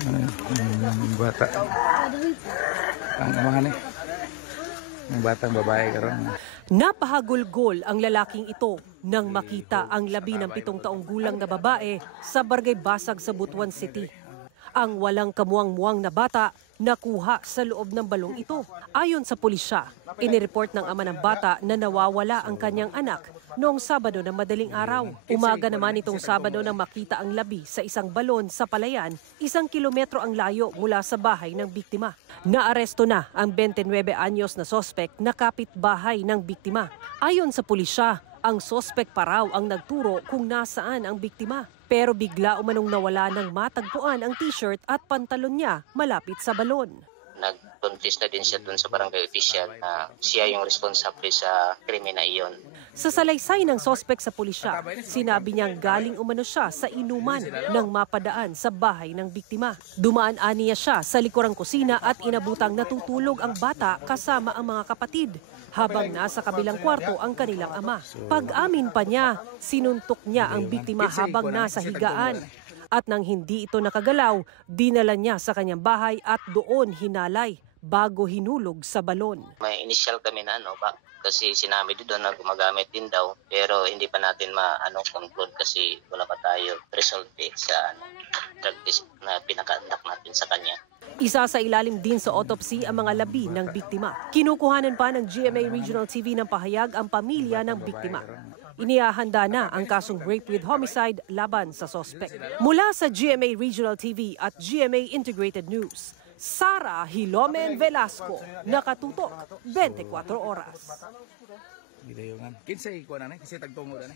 Ang bata. Ang amahan eh. Ang batang babae karon. Napahagulgol ang lalaking ito nang makita ang labi ng 7 taong gulang na babae sa Barangay Basag sa Butuan City. Ang walang kamuang-muang na bata nakuha sa loob ng balong ito. Ayon sa pulisya, inireport ng ama ng bata na nawawala ang kanyang anak noong Sabado ng madaling araw. Umaga naman itong Sabado nang makita ang labi sa isang balon sa Palayan, 1 kilometro ang layo mula sa bahay ng biktima. Naaresto na ang 29 anyos na sospek na kapitbahay ng biktima. Ayon sa pulisya, ang sospek pa raw ang nagturo kung nasaan ang biktima. Pero bigla umanong nawala nang matagpuan ang t-shirt at pantalon niya malapit sa balon. Nag-confess na din siya dun sa barangay official na siya yung responsable sa krimen na iyon. Sa salaysay ng sospek sa pulisya, sinabi niyang galing umano siya sa inuman nang mapadaan sa bahay ng biktima. Dumaan aniya siya sa likurang kusina at inabutang natutulog ang bata kasama ang mga kapatid habang nasa kabilang kwarto ang kanilang ama. Pag-amin pa niya, sinuntok niya ang biktima habang nasa higaan. At nang hindi ito nakagalaw, dinala niya sa kanyang bahay at doon hinalay bago hinulog sa balon. May initial kami na kasi sinabi doon na gumagamit din daw pero hindi pa natin conclude kasi wala pa tayo result sa drug test na pinaka-conduct natin sa kanya. Isa sa ilalim din sa autopsy ang mga labi ng biktima. Kinukuhanan pa ng GMA Regional TV ng pahayag ang pamilya ng biktima. Inihahanda na ang kasong rape with homicide laban sa sospek. Mula sa GMA Regional TV at GMA Integrated News, Sara Hilomen Velasco, nakatutok 24 oras. Kinsay ko na kasi tagtungo na